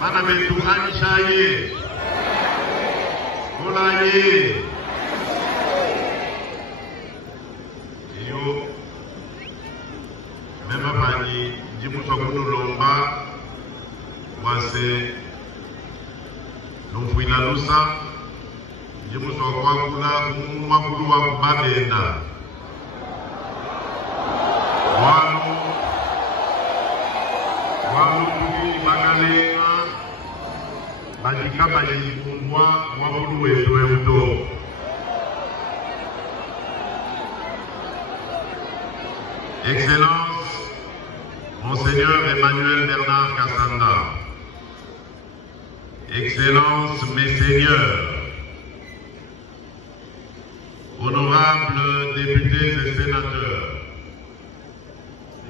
Manabetu Anshaye, Olaye, Yo, même Pani, Djiboutokoulou Lomba, Wase, Lumfouina Lusa, Djiboutokoula, Moumakoulou Babenda, Walu Bagale. Excellence, Monseigneur Emmanuel Bernard Kassanda, Excellence, Messeigneurs, honorables députés et sénateurs,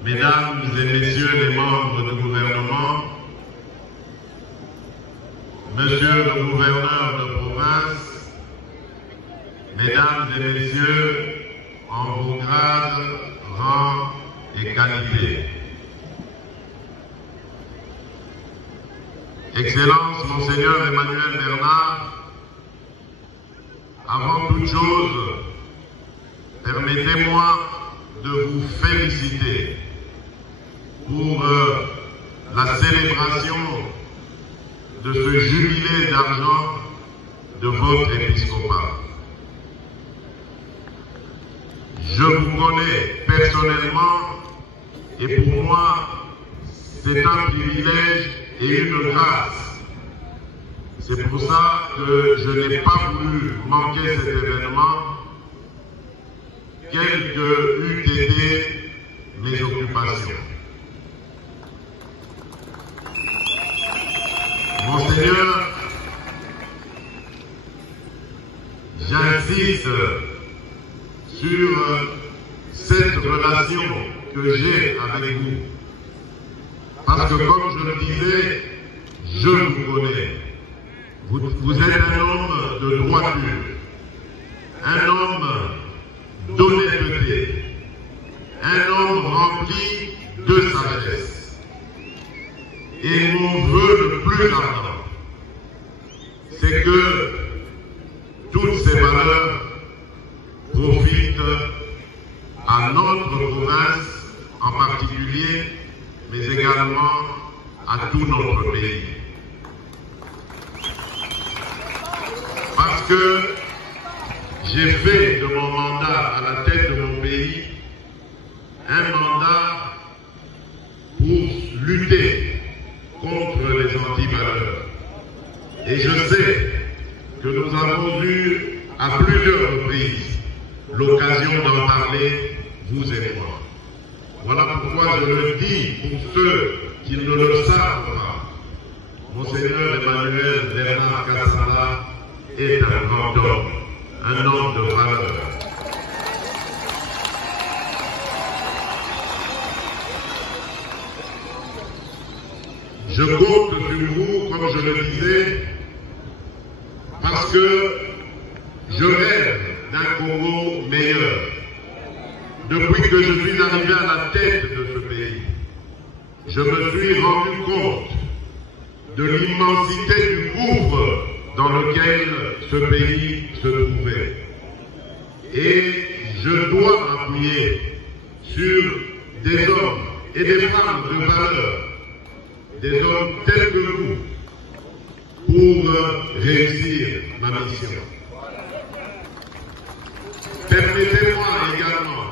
Mesdames et Messieurs les membres du gouvernement, Monsieur le gouverneur de province, Mesdames et Messieurs, en vos grades, rangs et qualités. Excellence, Monseigneur Emmanuel Bernard, avant toute chose, permettez-moi de vous féliciter pour la célébration de ce jubilé d'argent de votre épiscopat. Je vous connais personnellement et pour moi, c'est un privilège et une grâce. C'est pour ça que je n'ai pas voulu manquer cet événement, quelles que eût été mes occupations. Monseigneur, j'insiste sur cette relation que j'ai avec vous. Parce que comme je le disais, je vous connais. Vous êtes un homme de droiture, un homme d'honnêteté, un homme rempli de sagesse. Et mon vœu le plus ardent, c'est que toutes ces valeurs profitent à notre province en particulier, mais également à tout notre pays. Parce que j'ai fait de mon mandat à la tête de mon pays un mandat pour lutter contre les antivaleurs. Et je sais que nous avons eu à plusieurs reprises l'occasion d'en parler, vous et moi. Voilà pourquoi je le dis pour ceux qui ne le savent pas. Monseigneur Emmanuel Bernard Kassanda est un grand homme, un homme de valeur. Je compte sur vous, comme je le disais, parce que je rêve d'un Congo meilleur. Depuis que je suis arrivé à la tête de ce pays, je me suis rendu compte de l'immensité du gouffre dans lequel ce pays se trouvait. Et je dois m'appuyer sur des hommes et des femmes de valeur, des hommes tels que vous, pour réussir ma mission. Permettez-moi également,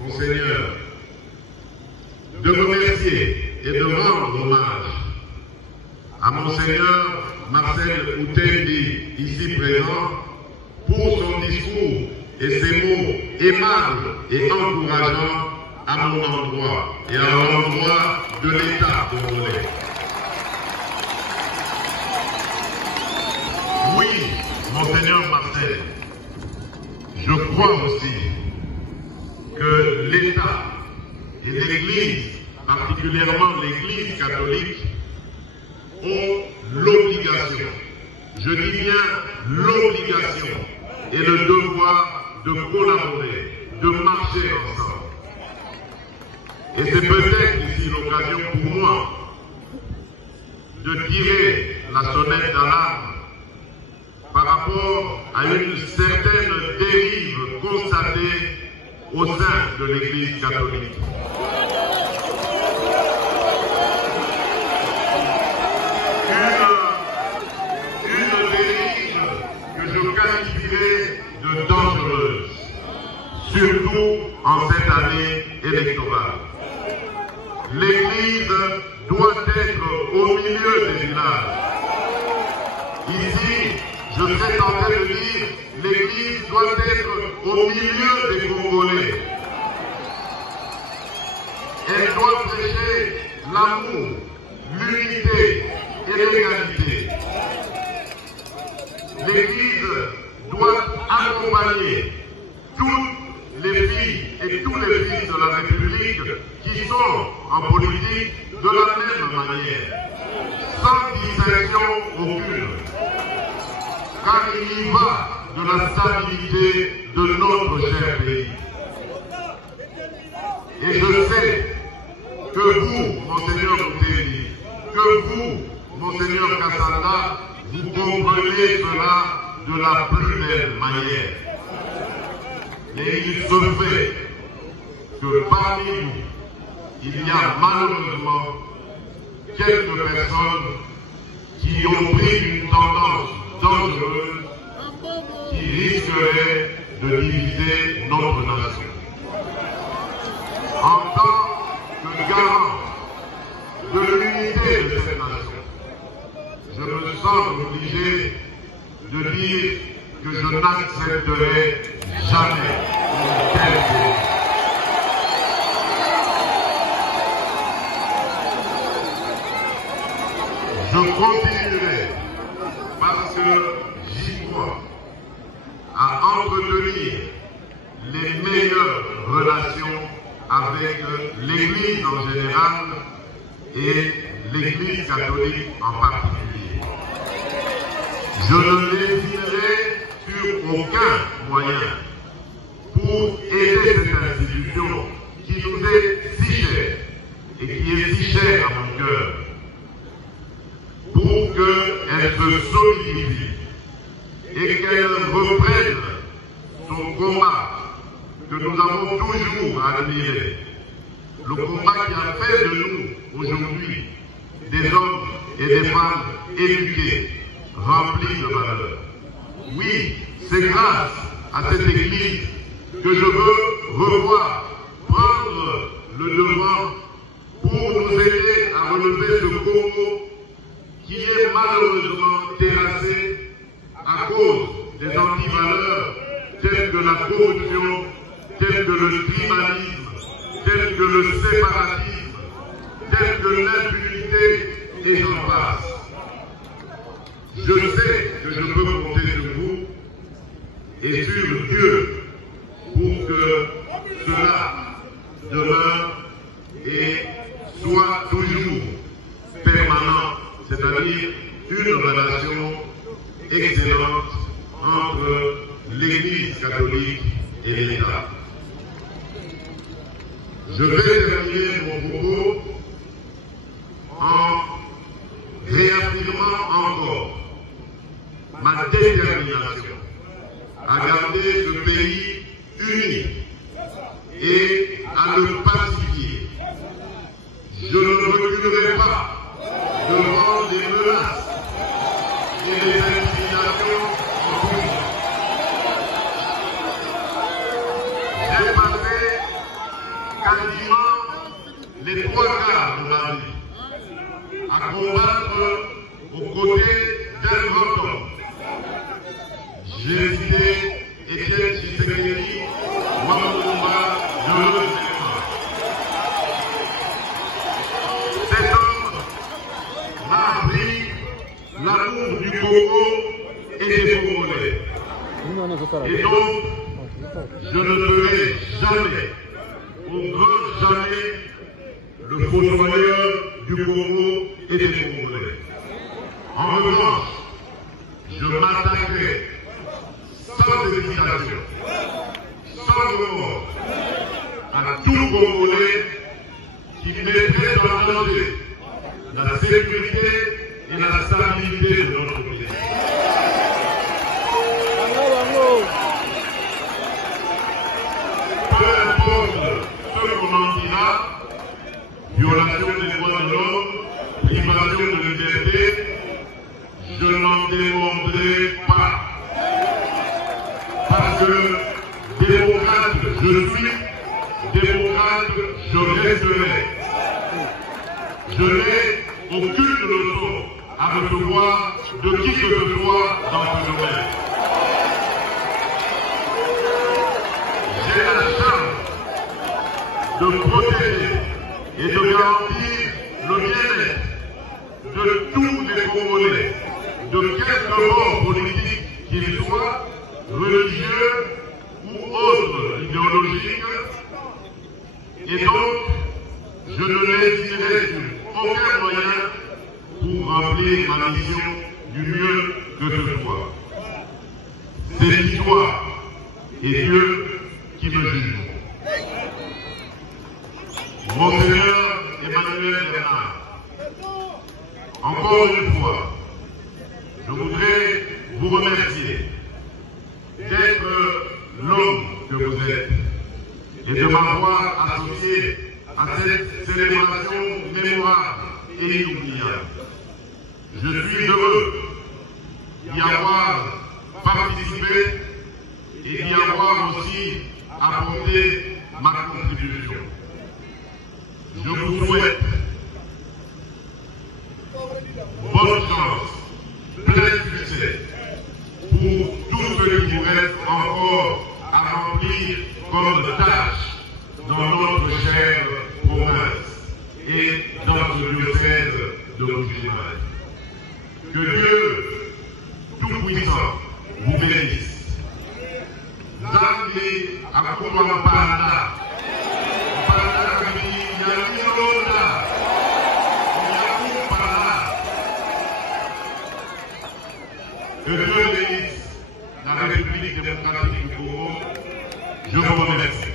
Monseigneur, de remercier et de rendre hommage à Monseigneur Marcel Outendi, ici présent, pour son discours et ses mots aimables et encourageants à mon endroit et à l'endroit de l'État congolais. Oui, Monseigneur Marcel, je crois aussi que l'État et l'Église, particulièrement l'Église catholique, ont l'obligation, je dis bien l'obligation et le devoir de collaborer, de marcher ensemble. Et c'est peut-être ici l'occasion pour moi de tirer la sonnette d'alarme par rapport à une certaine dérive constatée au sein de l'Église catholique. Une dérive que je qualifierais de dangereuse, surtout en cette année électorale. L'Église doit être au milieu des villages. Ici, je serais tenté de dire, l'Église doit être au milieu des Congolais. Elle doit prêcher l'amour, l'unité et l'égalité. L'Église doit accompagner toutes les filles et tous les fils de la République qui sont en politique de la même manière, sans distinction aucune. Car il y va de la stabilité de notre cher pays. Et je sais que vous, Monseigneur Moutéli, que vous, Monseigneur Kassanda, vous comprenez cela de la plus belle manière. Et il se fait que parmi nous, il y a malheureusement quelques personnes qui ont pris une tendance dangereuse qui risquerait de diviser notre nation. En tant que garant de l'unité de cette nation, je me sens obligé de dire que je n'accepterai jamais une telle chose. Je continuerai, parce que j'y crois, à entretenir les meilleures relations avec l'Église en général et l'Église catholique en particulier. Je ne lésinerai sur aucun moyen pour aider cette institution qui nous est si chère et qui est si chère à mon cœur, pour qu'elle se solidifie et qu'elle reprenne son combat que nous avons toujours admiré, le combat qui a fait de nous aujourd'hui des hommes et des femmes éduqués, remplis de valeurs. Oui, c'est grâce à cette Église que je veux revoir, prendre le devant pour nous aider à relever ce Congo qui est malheureusement terrassé à cause des antivaleurs telles que la corruption, telles que le tribalisme, telles que le séparatisme, telles que l'impunité et j'en passe. Je sais que je peux compter sur vous et sur Dieu pour que cela demeure et soit toujours permanent, c'est-à-dire une relation excellente entre l'Église catholique et l'État. Je vais terminer mon propos en réaffirmant encore ma détermination à garder ce pays uni et à le pacifier. Je ne reculerai pas devant les menaces et les intimidations en tout genre. J'ai passé quasiment les 3 quarts de ma vie à combattre aux côtés d'un grand homme. J'ai cité Étienne Tshisekedi, Wamouba, je le défends. Cet homme m'a appris l'amour du Congo et des Congolais. Et donc, je ne ferai jamais, au grand jamais, le fossoyeur du Congo et des Congolais. En revanche, je m'attaquerai sans hésitation, sans remords, à tout Congolais qui mettrait en danger la sécurité et la stabilité de notre pays. Peu importe ce qu'on en dira, violation des droits de l'homme, privation de liberté, je n'en démordrai pas. Parce que démocrate je suis, démocrate je resterai. Je n'ai aucune leçon à recevoir de qui que ce soit dans ce domaine. J'ai la chance de protéger et de garantir le bien-être de tous les Congolais, de quelque bord politique qu'ils soient, religieux ou autres idéologiques, et donc je ne n'hésiterai sur aucun moyen pour remplir ma mission du mieux que ce soit. C'est l'histoire et Dieu qui me juge. Monseigneur Emmanuel Bernard, encore une fois, je voudrais vous remercier d'être l'homme que vous êtes et de m'avoir associé à cette célébration mémorable et inoubliable. Je suis heureux d'y avoir participé et d'y avoir aussi apporté ma contribution. Je vous souhaite bonne chance, plein succès pour tout ce qui vous reste encore à remplir comme tâche dans notre chère province et dans ce diocèse de Bujumbura. Que Dieu Tout-Puissant vous bénisse. Zambi akuma mpanda. Mpanda kabili nyamiroda. Nyamumpanda. Que Dieu bénisse la République démocratique du Congo. Je vous remercie.